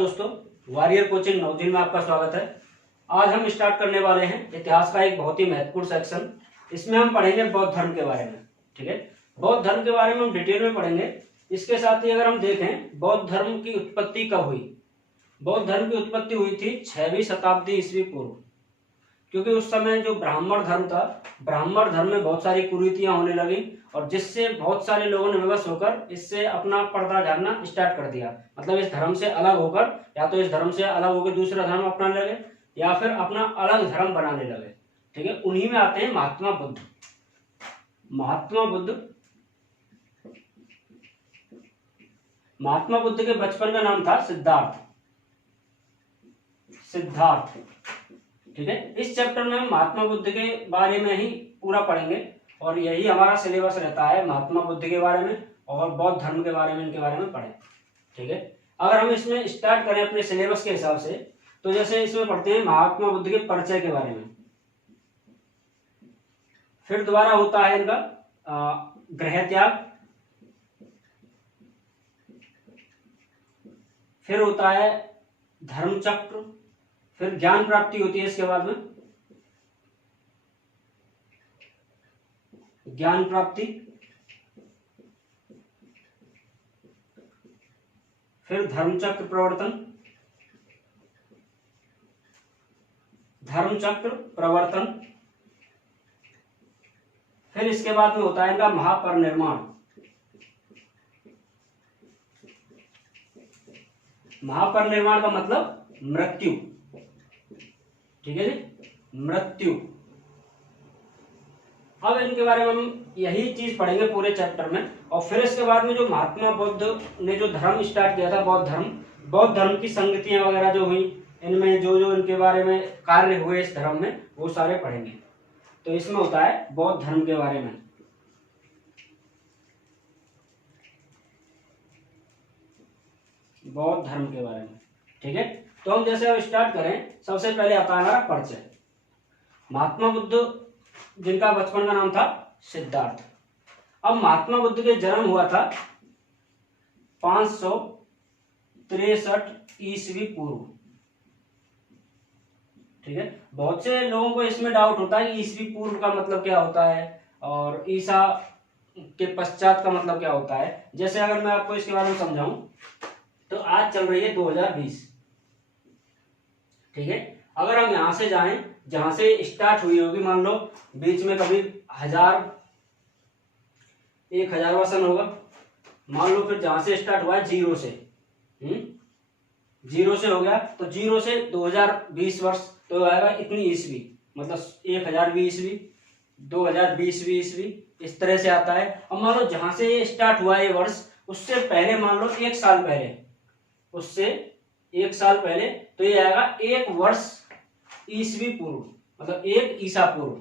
दोस्तों, warrior coaching नवजीन में आपका स्वागत है। आज हम स्टार्ट करने वाले हैं इतिहास का एक बहुत ही महत्वपूर्ण सेक्शन। इसमें हम पढ़ेंगे बौद्ध धर्म के बारे में। ठीक है, बौद्ध धर्म के बारे में हम डिटेल में पढ़ेंगे। इसके साथ ही अगर हम देखें बौद्ध धर्म की उत्पत्ति कब हुई, बौद्ध धर्म की उत्पत्ति हुई थी 6वीं शताब्दी ईस्वी पूर्व। क्योंकि उस समय जो ब्राह्मण धर्म था, ब्राह्मण धर्म में बहुत सारी कुरीतियां होने लगी और जिससे बहुत सारे लोगों ने विवश होकर इससे अपना पर्दा झाड़ना स्टार्ट कर दिया। मतलब इस धर्म से अलग होकर, या तो इस धर्म से अलग होकर दूसरा धर्म अपनाने लगे या फिर अपना अलग धर्म बनाने लगे। ठीक है, उन्हीं में आते हैं महात्मा बुद्ध। महात्मा बुद्ध के बचपन का नाम था सिद्धार्थ। ठीक है, इस चैप्टर में हम महात्मा बुद्ध के बारे में ही पूरा पढ़ेंगे और यही हमारा सिलेबस रहता है, महात्मा बुद्ध के बारे में और बौद्ध धर्म के बारे में, इनके बारे में पढ़ें। ठीक है, अगर हम इसमें स्टार्ट करें अपने सिलेबस के हिसाब से, तो जैसे इसमें पढ़ते हैं महात्मा बुद्ध के परिचय के बारे में, फिर दोबारा होता है इनका गृह त्याग, फिर होता है धर्म चक्र, फिर ज्ञान प्राप्ति होती है इसके बाद में, ज्ञान प्राप्ति, फिर धर्मचक्र प्रवर्तन, फिर इसके बाद में होता है इनका महापरिनिर्वाण। महापरिनिर्वाण का मतलब मृत्यु। ठीक है जी, मृत्यु। अब इनके बारे में हम यही चीज पढ़ेंगे पूरे चैप्टर में। और फिर इसके बाद में जो महात्मा बुद्ध ने जो धर्म स्टार्ट किया था, बौद्ध धर्म की संगतियां वगैरह जो हुई, इनमें जो जो इनके बारे में कार्य हुए इस धर्म में, वो सारे पढ़ेंगे। तो इसमें होता है बौद्ध धर्म के बारे में। बौद्ध धर्म के बारे में। ठीक है, तो हम जैसे अब स्टार्ट करें, सबसे पहले आता है हमारा परिचय। महात्मा बुद्ध जिनका बचपन का नाम था सिद्धार्थ। अब महात्मा बुद्ध के जन्म हुआ था 563 ईस्वी पूर्व। ठीक है, बहुत से लोगों को इसमें डाउट होता है कि ईस्वी पूर्व का मतलब क्या होता है और ईसा के पश्चात का मतलब क्या होता है। जैसे अगर मैं आपको इसके बारे में समझाऊं, तो आज चल रही है 2020। ठीक है, अगर हम यहां से जाएं जहां से स्टार्ट हुई होगी, मान लो बीच में कभी 1000वां सन होगा, मान लो, फिर जहां से स्टार्ट हुआ है जीरो से, जीरो से हो गया, तो जीरो से 2020 वर्ष तो आएगा इतनी ईस्वी, मतलब 1000वीं ईस्वी, 2020वीं ईस्वी, इस तरह से आता है। अब मान लो जहां से ये स्टार्ट हुआ ये वर्ष, उससे पहले मान लो 1 साल पहले, उससे 1 साल पहले, तो ये आएगा 1 वर्ष ईस्वी पूर्व, मतलब 1 ईसा पूर्व।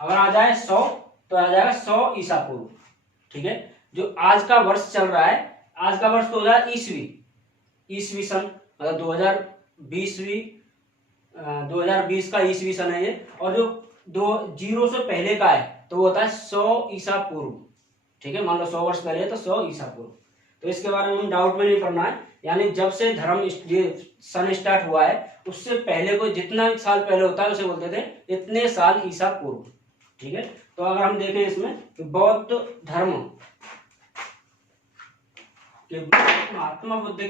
अगर आ जाए 100 तो आ जाएगा 100 ईसा पूर्व। ठीक है, जो आज का वर्ष चल रहा है, आज का वर्ष तो हो जाए ईस्वी सन, मतलब 2020 का ईस्वी सन है ये। और जो जीरो से पहले का है तो वो होता है 100 ईसा पूर्व। ठीक है, मान लो 100 वर्ष पहले है तो 100 ईसा पूर्व। तो इसके बारे में हम डाउट में नहीं पड़ना है, यानी जब से धर्म सन स्टार्ट हुआ है उससे पहले को जितना साल पहले होता है उसे बोलते थे इतने साल ईसा पूर्व। ठीक है, तो अगर हम देखें इसमें कि बौद्ध धर्म के महात्मा बुद्ध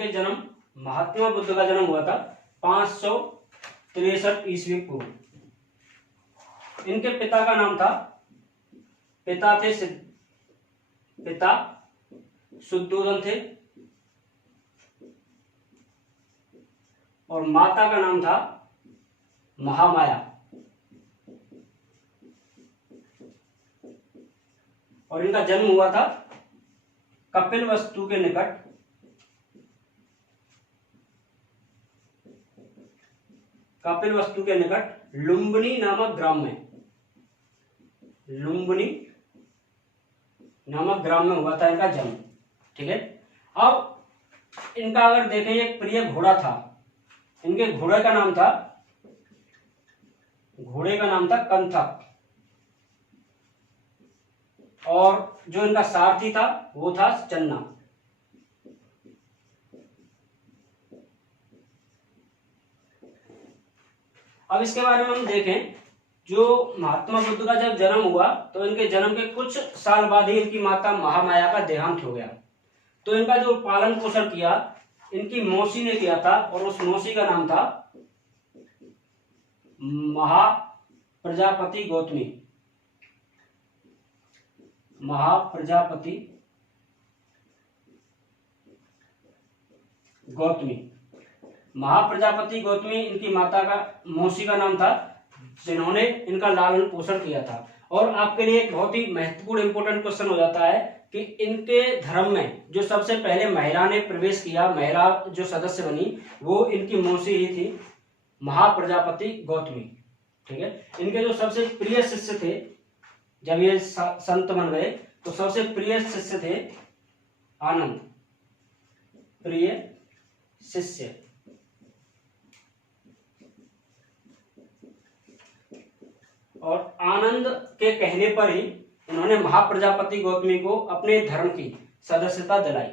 का जन्म हुआ था 563 ईस्वी पूर्व। इनके पिता का नाम था, पिता शुद्धोधन थे और माता का नाम था महामाया। और इनका जन्म हुआ था कपिलवस्तु के निकट लुम्बिनी नामक ग्राम में हुआ था इनका जन्म। ठीक है, अब इनका अगर देखें एक प्रिय घोड़ा था, इनके घोड़े का नाम था कंथक, और जो इनका सारथी था वो था चन्ना। अब इसके बारे में हम देखें, जो महात्मा बुद्ध का जब जन्म हुआ तो इनके जन्म के कुछ साल बाद ही इनकी माता महामाया का देहांत हो गया। तो इनका जो पालन पोषण किया इनकी मौसी ने किया था, और उस मौसी का नाम था महाप्रजापति गौतमी। महाप्रजापति गौतमी, महाप्रजापति गौतमी इनकी माता का, मौसी का नाम था, जिन्होंने इनका लालन पोषण किया था। और आपके लिए एक बहुत ही महत्वपूर्ण इंपॉर्टेंट क्वेश्चन हो जाता है कि इनके धर्म में जो सबसे पहले महिला ने प्रवेश किया, महिला जो सदस्य बनी वो इनकी मौसी ही थी, महाप्रजापति गौतमी। ठीक है, इनके जो सबसे प्रिय शिष्य थे, जब ये संत बन गए तो सबसे प्रिय शिष्य थे आनंद, प्रिय शिष्य। और आनंद के कहने पर ही इन्होंने महाप्रजापति गौतमी को अपने धर्म की सदस्यता दिलाई।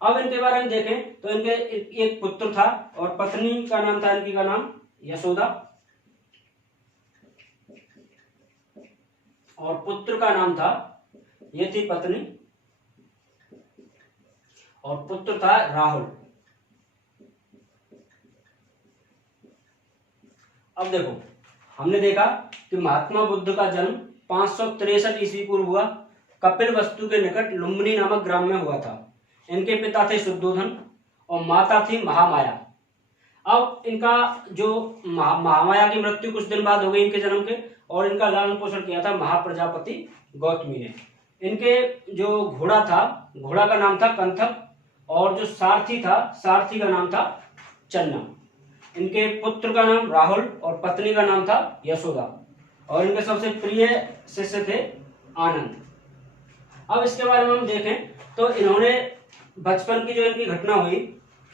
अब इनके बारे में देखें तो इनके एक पुत्र था और पत्नी का नाम था, इनकी का नाम यशोदा, और पुत्र का नाम था, ये थी पत्नी, और पुत्र था राहुल। अब देखो, हमने देखा कि महात्मा बुद्ध का जन्म 563 ईस्वी पूर्व हुआ, कपिलवस्तु के निकट लुम्बिनी नामक ग्राम में हुआ था। इनके पिता थे शुद्धोधन और माता थी महामाया। अब इनका जो महामाया की मृत्यु कुछ दिन बाद हो गई इनके जन्म के, और इनका लालन पोषण किया था महाप्रजापति गौतमी ने। इनके जो घोड़ा था, घोड़ा का नाम था कंथक, और जो सारथी था, सारथी का नाम था चन्ना। इनके पुत्र का नाम राहुल और पत्नी का नाम था यशोदा, और इनके सबसे प्रिय शिष्य थे आनंद। अब इसके बारे में हम देखें तो इन्होंने बचपन की जो इनकी घटना हुई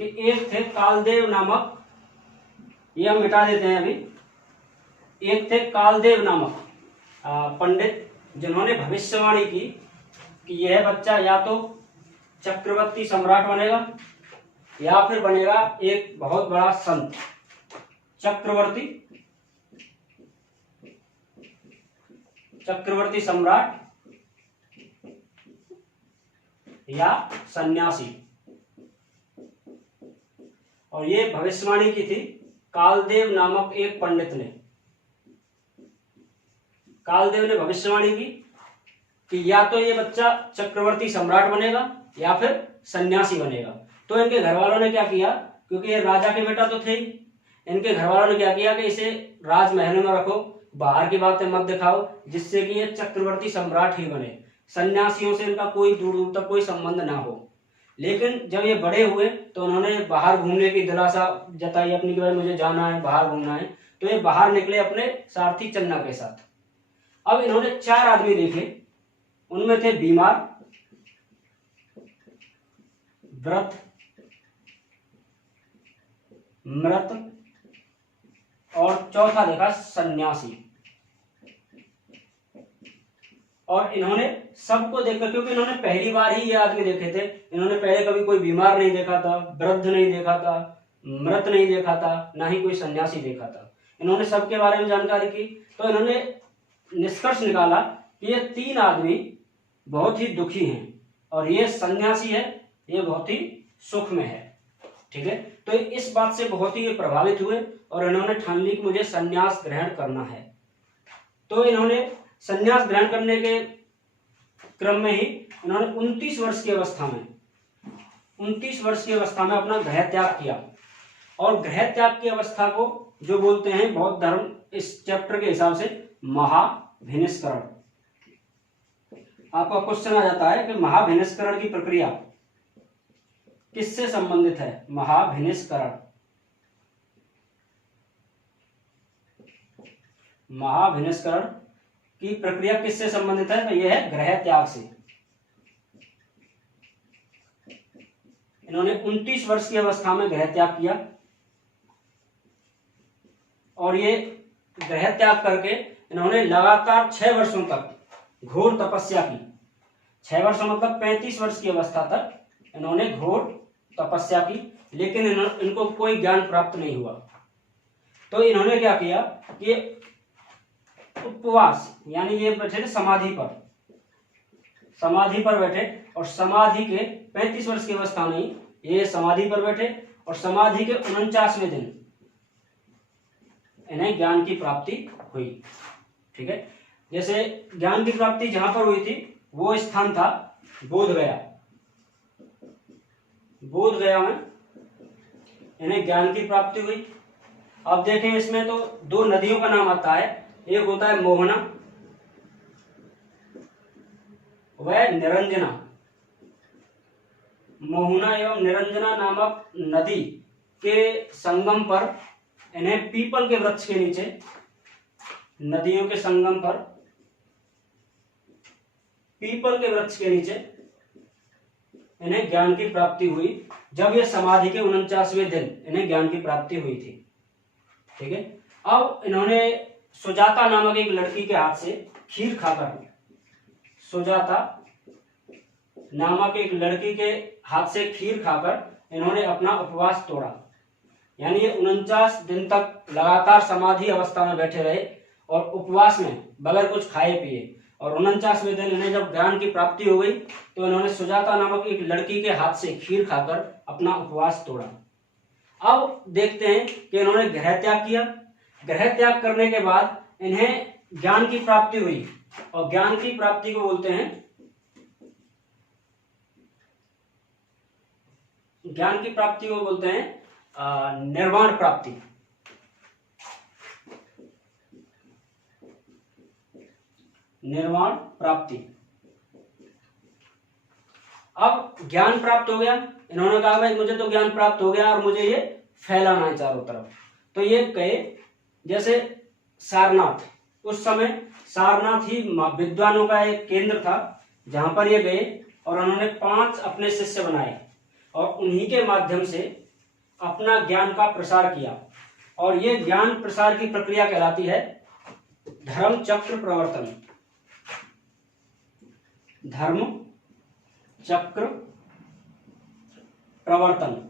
कि एक थे कालदेव नामक, ये हम मिटा देते हैं अभी, एक थे कालदेव नामक पंडित, जिन्होंने भविष्यवाणी की कि यह बच्चा या तो चक्रवर्ती सम्राट बनेगा या फिर बनेगा एक बहुत बड़ा संत, चक्रवर्ती सम्राट या सन्यासी। और ये भविष्यवाणी की थी कालदेव नामक एक पंडित ने। कालदेव ने भविष्यवाणी की कि या तो ये बच्चा चक्रवर्ती सम्राट बनेगा या फिर सन्यासी बनेगा। तो इनके घर वालों ने क्या किया, क्योंकि ये राजा के बेटा तो थे ही, इनके घर वालों ने क्या किया कि इसे राजमहल में रखो, बाहर की बातें मत दिखाओ, जिससे कि ये चक्रवर्ती सम्राट ही बने, सन्यासियों से इनका कोई दूर दूर तक कोई संबंध ना हो। लेकिन जब ये बड़े हुए तो उन्होंने बाहर घूमने की दिलासा जताई अपनी कि भाई मुझे जाना है, बाहर घूमना है। तो ये बाहर निकले अपने सारथी चन्ना के साथ। अब इन्होंने 4 आदमी देखे, उनमें थे बीमार, व्रत, मृत, और चौथा देखा सन्यासी। और इन्होंने सबको देखा, क्योंकि इन्होंने पहली बार ही ये आदमी देखे थे, इन्होंने पहले कभी कोई बीमार नहीं देखा था, वृद्ध नहीं देखा था, मृत नहीं देखा था, ना ही कोई सन्यासी देखा था। इन्होंने सबके बारे में जानकारी की, तो इन्होंने निष्कर्ष निकाला कि ये 3 आदमी बहुत ही दुखी हैं और ये सन्यासी है, ये बहुत ही सुख में है। ठीक है, तो इस बात से बहुत ही ये प्रभावित हुए और इन्होंने ठान ली कि मुझे सन्यास ग्रहण करना है। तो इन्होंने सन्यास ग्रहण करने के क्रम में ही इन्होंने 29 वर्ष की अवस्था में अपना गृह त्याग किया। और गृह त्याग की अवस्था को जो बोलते हैं बौद्ध धर्म इस चैप्टर के हिसाब से महाभिनिष्करण। आपका क्वेश्चन आ जाता है कि महाभिनिष्करण की प्रक्रिया किससे संबंधित है? महाभिनिष्करण की प्रक्रिया किससे संबंधित है? तो यह है गृह त्याग से। इन्होंने 29 वर्ष की अवस्था में गृह त्याग किया और ये गृह त्याग करके इन्होंने लगातार 6 वर्षों तक घोर तपस्या की। 6 वर्ष मतलब 35 वर्ष की अवस्था तक इन्होंने घोर तपस्या की, लेकिन इनको कोई ज्ञान प्राप्त नहीं हुआ। तो इन्होंने क्या किया कि उपवास, यानी ये बैठे थे समाधि पर बैठे, और समाधि के 35 वर्ष की अवस्था में ये समाधि पर बैठे, और समाधि के 49वें दिन इन्हें ज्ञान की प्राप्ति हुई। ठीक है, जैसे ज्ञान की प्राप्ति जहां पर हुई थी वो स्थान था बोधगया। बोधगया में इन्हें ज्ञान की प्राप्ति हुई। अब देखें, इसमें तो दो नदियों का नाम आता है, एक होता है मोहना व निरंजना। मोहना एवं निरंजना नामक नदी के संगम पर इन्हें पीपल के वृक्ष के नीचे, नदियों के संगम पर पीपल के वृक्ष के नीचे इन्हें ज्ञान की प्राप्ति हुई, जब ये समाधि के 49वें दिन इन्हें ज्ञान की प्राप्ति हुई थी। ठीक है, अब इन्होंने सुजाता नामक एक लड़की के हाथ से खीर खाकर, सुजाता नामक एक लड़की के हाथ से खीर खाकर इन्होंने अपना उपवास तोड़ा। यानी ये 49 दिन तक लगातार समाधि अवस्था में बैठे रहे और उपवास में बगैर कुछ खाए पिए, और 49वें दिन इन्हें जब ज्ञान की प्राप्ति हो गई तो इन्होंने सुजाता नामक एक लड़की के हाथ से खीर खाकर अपना उपवास तोड़ा। अब देखते हैं कि इन्होंने गृह त्याग किया। गृह त्याग करने के बाद इन्हें ज्ञान की प्राप्ति हुई, और ज्ञान की प्राप्ति को बोलते हैं, ज्ञान की प्राप्ति को बोलते हैं निर्वाण प्राप्ति। निर्वाण प्राप्ति। अब ज्ञान प्राप्त हो गया, इन्होंने कहा भाई मुझे तो ज्ञान प्राप्त हो गया और मुझे ये फैलाना है चारों तरफ। तो ये कहे, जैसे सारनाथ, उस समय सारनाथ ही विद्वानों का एक केंद्र था जहां पर ये गए, और उन्होंने 5 अपने शिष्य बनाए और उन्हीं के माध्यम से अपना ज्ञान का प्रसार किया। और ये ज्ञान प्रसार की प्रक्रिया कहलाती है धर्म चक्र प्रवर्तन। धर्म चक्र प्रवर्तन,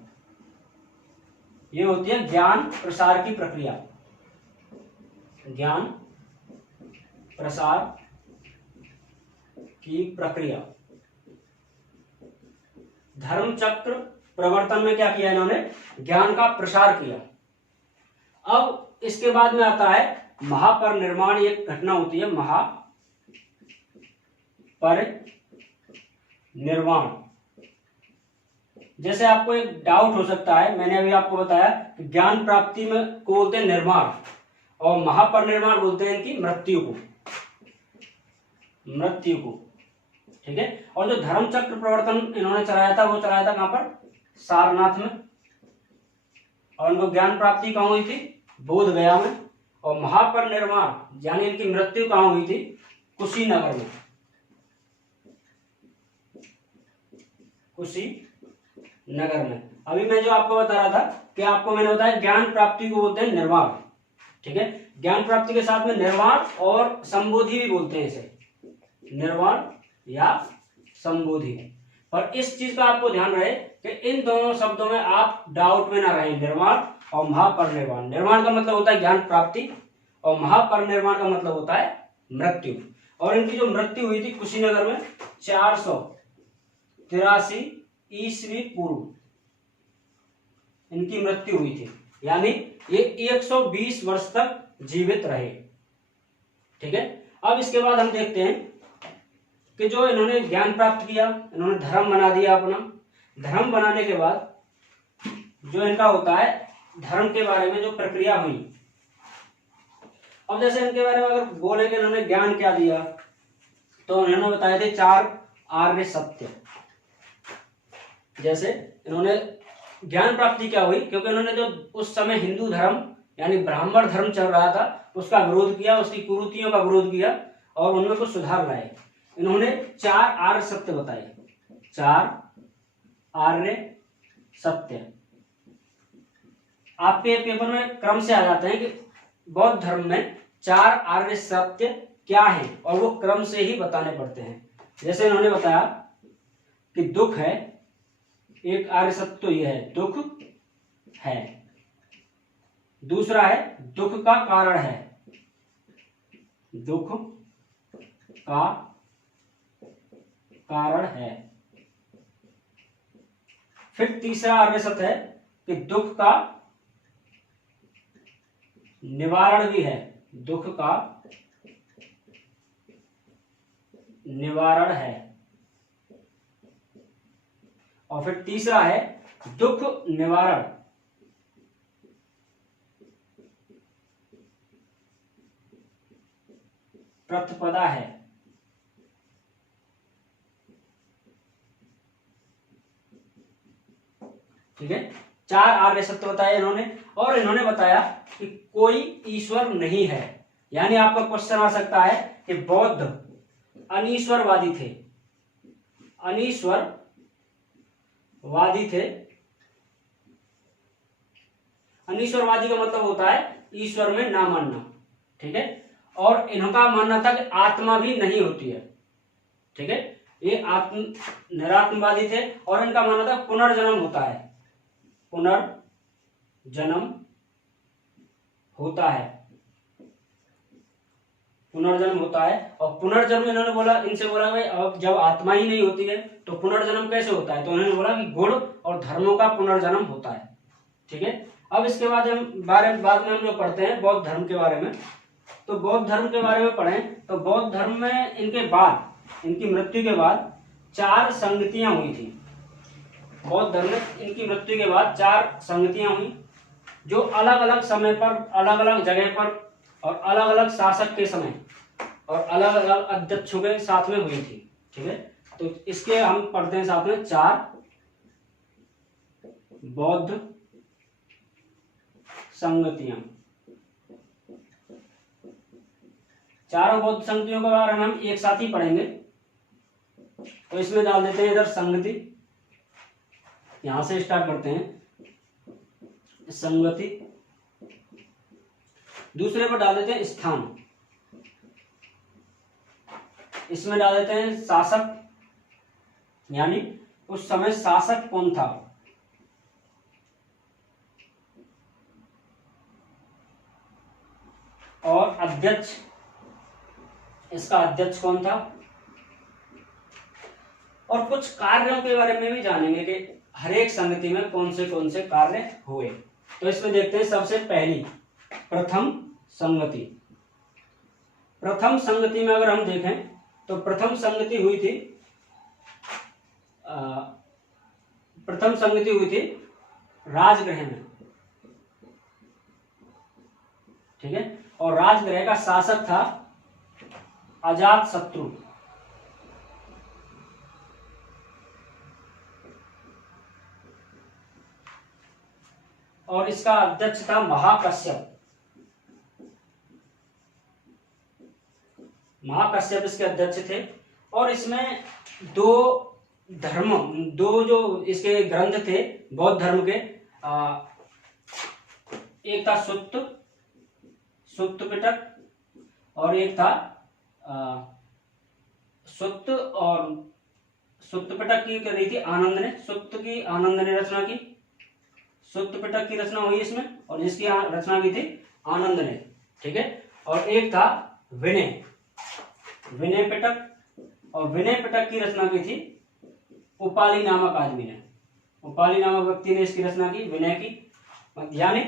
ये होती है ज्ञान प्रसार की प्रक्रिया। ज्ञान प्रसार की प्रक्रिया। धर्म चक्र प्रवर्तन में क्या किया इन्होंने? ज्ञान का प्रसार किया। अब इसके बाद में आता है महापरिनिर्वाण। एक घटना होती है महापरिनिर्वाण। जैसे आपको एक डाउट हो सकता है, मैंने अभी आपको बताया कि ज्ञान प्राप्ति में को बोलते हैं निर्वाण, और महापरिनिर्वाण बोलते हैं इनकी मृत्यु को। मृत्यु को, ठीक है। और जो धर्म चक्र प्रवर्तन इन्होंने चलाया था, वो चलाया था कहां पर? सारनाथ में। और उनको ज्ञान प्राप्ति कहां हुई थी? बोध गया में। और महापरिनिर्वाण यानी इनकी मृत्यु कहां हुई थी? कुशीनगर में। कुशीनगर में। अभी मैं जो आपको बता रहा था कि आपको मैंने बताया ज्ञान प्राप्ति को बोलते हैं निर्वाण, ठीक है। ज्ञान प्राप्ति के साथ में निर्वाण और संबोधि भी बोलते हैं इसे, निर्वाण या संबोधि। पर इस चीज का आपको ध्यान रहे कि इन दोनों शब्दों में आप डाउट में ना रहे, निर्वाण और महापरिनिर्वाण। निर्वाण का मतलब होता है ज्ञान प्राप्ति और महापरिनिर्वाण का मतलब होता है मृत्यु। और इनकी जो मृत्यु हुई थी कुशीनगर में 483 ईस्वी पूर्व इनकी मृत्यु हुई थी। यानी ये 120 वर्ष तक जीवित रहे, ठीक है। अब इसके बाद हम देखते हैं कि जो इन्होंने ज्ञान प्राप्त किया, इन्होंने धर्म बना दिया अपना। धर्म बनाने के बाद जो इनका होता है धर्म के बारे में जो प्रक्रिया हुई। अब जैसे इनके बारे में अगर बोले कि इन्होंने ज्ञान क्या दिया, तो उन्होंने बताए थे 4 आर्य सत्य। जैसे इन्होंने ज्ञान प्राप्ति क्या हुई, क्योंकि उन्होंने जो उस समय हिंदू धर्म यानी ब्राह्मण धर्म चल रहा था उसका विरोध किया, उसकी कुरीतियों का विरोध किया और उनमें कुछ सुधार लाए। इन्होंने 4 आर्य सत्य बताए। 4 आर्य सत्य आपके पेपर में क्रम से आ जाते हैं कि बौद्ध धर्म में 4 आर्य सत्य क्या है, और वो क्रम से ही बताने पड़ते हैं। जैसे इन्होंने बताया कि दुख है, एक आर्य सत्य तो यह है दुख है। दूसरा है दुख का कारण है, दुख का कारण है। फिर तीसरा आर्य सत्य है कि दुख का निवारण भी है, दुख का निवारण है। और फिर तीसरा है दुख निवारण प्रतिपदा है। ठीक है, चार आर्य सत्य बताए इन्होंने। और इन्होंने बताया कि कोई ईश्वर नहीं है। यानी आपका क्वेश्चन आ सकता है कि बौद्ध अनीश्वरवादी थे, अनीश्वरवादी थे। अनीश्वरवादी का मतलब होता है ईश्वर में ना मानना। ठीक है, और इनका मानना था कि आत्मा भी नहीं होती है। ठीक है, ये निरात्मवादी थे और इनका मानना था पुनर्जन्म होता है, पुनर्जन्म होता है, पुनर्जन्म होता है। और पुनर्जन्म इन्होंने बोला, इनसे बोला भाई अब जब आत्मा ही नहीं होती है तो पुनर्जन्म कैसे होता है? तो इन्होंने बोला कि गुण और धर्मों का पुनर्जन्म होता है। ठीक है, अब इसके बाद बाद में हम जो पढ़ते हैं बौद्ध धर्म के बारे में, तो बौद्ध धर्म के बारे में पढ़ें तो बौद्ध धर्म में इनके बाद, इनकी मृत्यु के बाद 4 संगतियां हुई थी। बौद्ध धर्म में इनकी मृत्यु के बाद 4 संगतियां हुई, जो अलग अलग समय पर, अलग अलग जगह पर और अलग अलग शासक के समय और अलग अलग अध्यक्षों के साथ में हुई थी। ठीक है, तो इसके हम पढ़ते हैं साथ में 4 बौद्ध संगतियां। चारों बौद्ध संगतियों के बारे में हम एक साथ ही पढ़ेंगे। तो इसमें डाल देते हैं इधर संगति, यहां से स्टार्ट करते हैं संगति। दूसरे पर डाल देते हैं स्थान, इसमें डाल देते हैं शासक, यानी उस समय शासक कौन था। और अध्यक्ष, इसका अध्यक्ष कौन था। और कुछ कार्यों के बारे में भी जानेंगे कि हर एक संगति में कौन से कार्य हुए। तो इसमें देखते हैं सबसे पहली प्रथम संगति। प्रथम संगति में अगर हम देखें तो प्रथम संगति हुई थी, राजगृह में। ठीक है, और राजगृह का शासक था अजातशत्रु। और इसका अध्यक्ष था महाकश्यप। महाकश्यप इसके अध्यक्ष थे। और इसमें दो जो इसके ग्रंथ थे बौद्ध धर्म के, एक था सुत्त पिटक और एक था सुत्त पिटक की कर रही थी आनंद ने, आनंद ने रचना की। सुत्त पिटक की रचना हुई इसमें और जिसकी रचना की थी आनंद ने। ठीक है, और एक था विनय पिटक, और विनय पिटक की रचना की थी उपाली नामक आदमी ने, उपाली नामक व्यक्ति ने इसकी रचना की, विनय की। यानी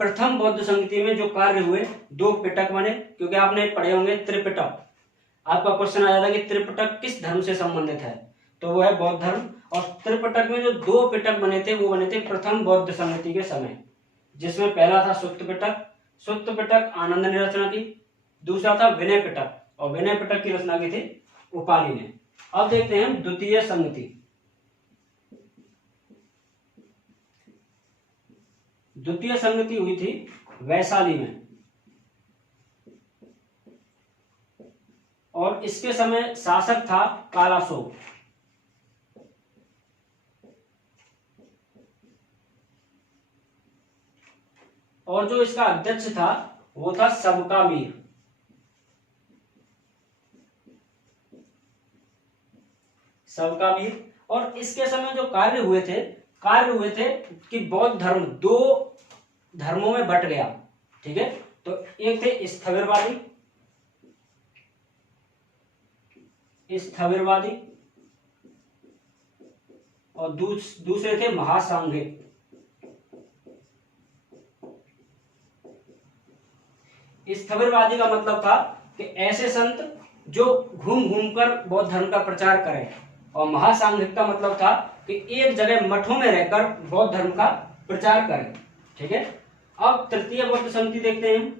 प्रथम बौद्ध संगति में जो कार्य हुए 2 पिटक बने, क्योंकि आपने पढ़े होंगे त्रिपिटक। आपका क्वेश्चन आ जाता है कि त्रिपिटक किस धर्म से संबंधित है, तो वो है बौद्ध धर्म। और त्रिपिटक में जो 2 पिटक बने थे वो बने थे प्रथम बौद्ध संगति के समय, जिसमें पहला था सुत्त पिटक आनंद ने रचना की, दूसरा था विनय पिटक और विनय पिटक की रचना की थी उपाली ने। अब देखते हैं हम द्वितीय संगति। द्वितीय संगति हुई थी वैशाली में और इसके समय शासक था कालाशोक। और जो इसका अध्यक्ष था वो था सबकामीर। और इसके समय जो कार्य हुए थे कि बौद्ध धर्म 2 धर्मों में बट गया। ठीक है, तो एक थे स्थविरवादी, और दूसरे थे महासांघिक। स्थविरवादी का मतलब था कि ऐसे संत जो घूम घूम कर बौद्ध धर्म का प्रचार करें, और महासांघिक का मतलब था कि एक जगह मठों में रहकर बौद्ध धर्म का प्रचार करें। ठीक है, अब तृतीय बौद्ध संगति देखते हैं।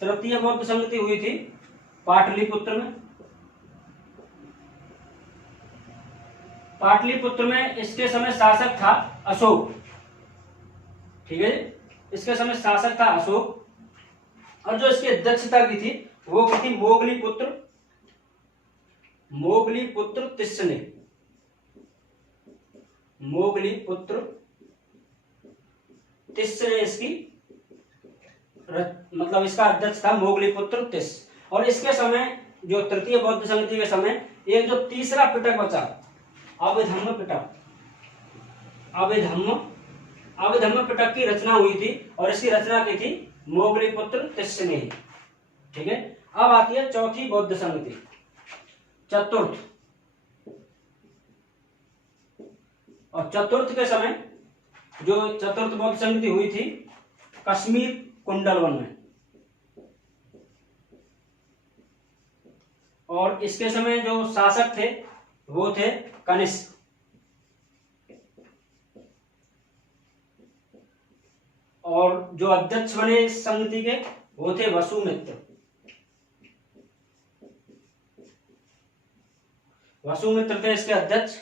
तृतीय बौद्ध संगति हुई थी पाटलिपुत्र में। पाटलिपुत्र में इसके समय शासक था अशोक। ठीक है, इसके समय शासक था अशोक, और जो इसकी अध्यक्षता की थी वो की थी मोगलीपुत्र तिस्स ने। मोगलीपुत्र तिस्स ने इसकी मतलब इसका अध्यक्ष था मोगलीपुत्र तिस्स। और इसके समय जो तृतीय बौद्ध संगति के समय एक जो तीसरा पिटक बचा, अभिधम्म पिटक, अभिधम्म पिटक की रचना हुई थी, और इसकी रचना की थी मोगलीपुत्र तिस्स ने। ठीक है, अब आती है चौथी बौद्ध संगति, चतुर्थ। और चतुर्थ के समय जो चतुर्थ बौद्ध संगति हुई थी कश्मीर कुंडलवन में, और इसके समय जो शासक थे वो थे कनिष्क। और जो अध्यक्ष बने इस संगति के वो थे वसुमित्र। वसुमित्र थे इसके अध्यक्ष।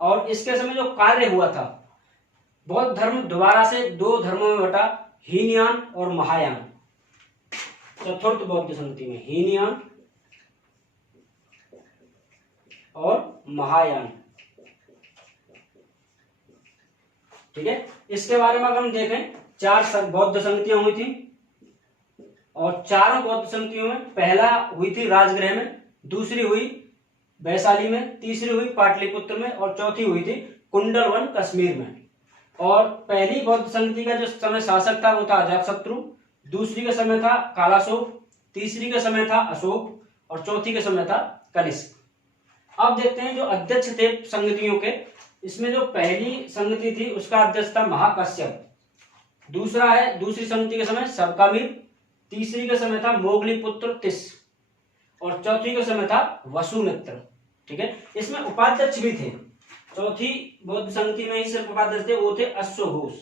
और इसके समय जो कार्य हुआ था, बौद्ध धर्म दोबारा से दो धर्मों में बटा, हीनयान और महायान। चतुर्थ बौद्ध संगति में हीनयान और महायान। ठीक है, इसके बारे में अगर हम देखें, चार बौद्ध संगतियां हुई थी, और चारों बौद्ध संगतियों में पहला हुई थी राजगृह में, दूसरी हुई वैशाली में, तीसरी हुई पाटलिपुत्र में, और चौथी हुई थी कुंडलवन कश्मीर में। और पहली बौद्ध संगति का जो समय शासक था वो था अजातशत्रु, दूसरी का समय था कालाशोक, तीसरी का समय था अशोक, और चौथी का समय था कनिष्क। अब देखते हैं जो अध्यक्ष थे संगतियों के। इसमें जो पहली संगति थी उसका अध्यक्ष था महाकश्यप, दूसरी संगति के समय सबकामीर, तीसरी का समय था मोगलीपुत्र तिस्स, और चौथी का समय था वसुमित्र। ठीक है, इसमें उपाध्यक्ष भी थे। चौथी बौद्ध संगति में ही सिर्फ उपाध्यक्ष थे, वो थे अश्वघोष।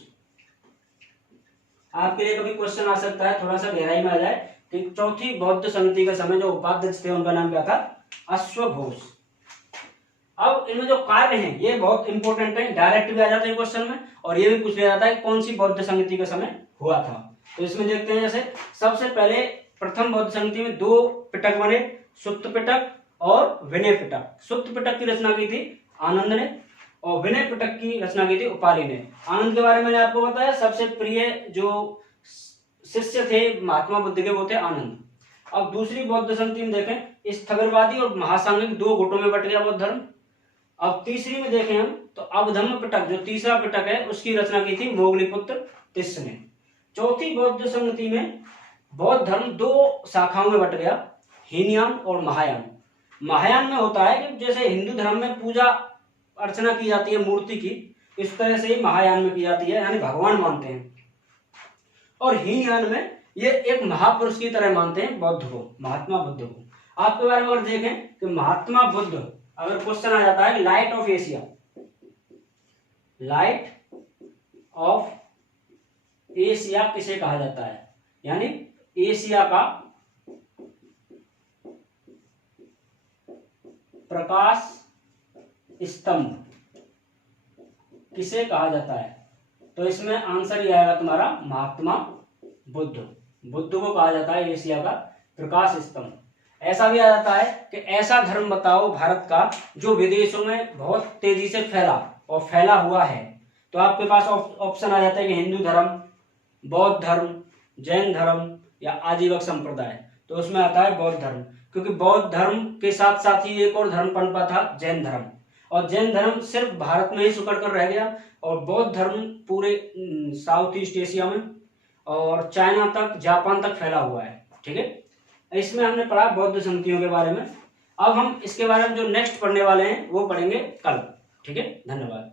आपके लिए कभी क्वेश्चन आ सकता है, थोड़ा सा गहराई में आ जाए कि चौथी बौद्ध संगति के समय जो उपाध्यक्ष थे उनका नाम क्या था? अश्वघोष। अब इनमें जो कार्य हैं ये बहुत इंपॉर्टेंट है, डायरेक्ट भी आ जाते हैं क्वेश्चन में, और ये भी पूछ लिया जाता है कौन सी बौद्ध संगति के समय हुआ था। तो इसमें देखते हैं, जैसे सबसे पहले प्रथम बौद्ध संगति में दो पिटक बने, सुत्त पिटक और विनय पिटक। सुत्त पिटक की रचना की थी आनंद ने, और विनय पिटक की रचना की थी उपाली ने। आनंद के बारे में मैंने आपको बताया, सबसे प्रिय जो शिष्य थे महात्मा बुद्ध के वो थे आनंद। अब दूसरी बौद्ध संगति में देखें, स्थविरवादी और महासांघिक दो गुटों में बट गया बौद्ध धर्म। अब तीसरी में देखें हम तो अभिधम्म पिटक, जो तीसरा पिटक है, उसकी रचना की थी मोगलीपुत्र तिस्स ने। चौथी बौद्ध संगति में बौद्ध धर्म दो शाखाओं में बट गया, हीनयान और महायान। महायान में होता है कि जैसे हिंदू धर्म में पूजा अर्चना की जाती है मूर्ति की, इस तरह से ही महायान में की जाती है, यानी भगवान मानते हैं। और हीनयान में ये एक महापुरुष की तरह मानते हैं बौद्ध को, महात्मा बुद्ध को। आपके बारे में अगर देखें कि महात्मा बुद्ध, अगर क्वेश्चन आ जाता है कि light of Asia, light of Asia किसे कहा जाता है, यानी एशिया का प्रकाश स्तंभ किसे कहा जाता है, तो इसमें आंसर ये आएगा तुम्हारा महात्मा बुद्ध। बुद्ध को कहा जाता है एशिया का प्रकाश स्तंभ। ऐसा भी आ जाता है कि ऐसा धर्म बताओ भारत का जो विदेशों में बहुत तेजी से फैला हुआ है। तो आपके पास ऑप्शन आ जाता है कि हिंदू धर्म, बौद्ध धर्म, जैन धर्म या आजीवक संप्रदाय। तो उसमें आता है बौद्ध धर्म, क्योंकि बौद्ध धर्म के साथ साथ ही एक और धर्म पनपा था, जैन धर्म। और जैन धर्म सिर्फ भारत में ही सिकुड़ कर रह गया और बौद्ध धर्म पूरे साउथ ईस्ट एशिया में और चाइना तक, जापान तक फैला हुआ है। ठीक है, इसमें हमने पढ़ा बौद्ध समितियों के बारे में। अब हम इसके बारे में जो नेक्स्ट पढ़ने वाले हैं वो पढ़ेंगे कल। ठीक है, धन्यवाद।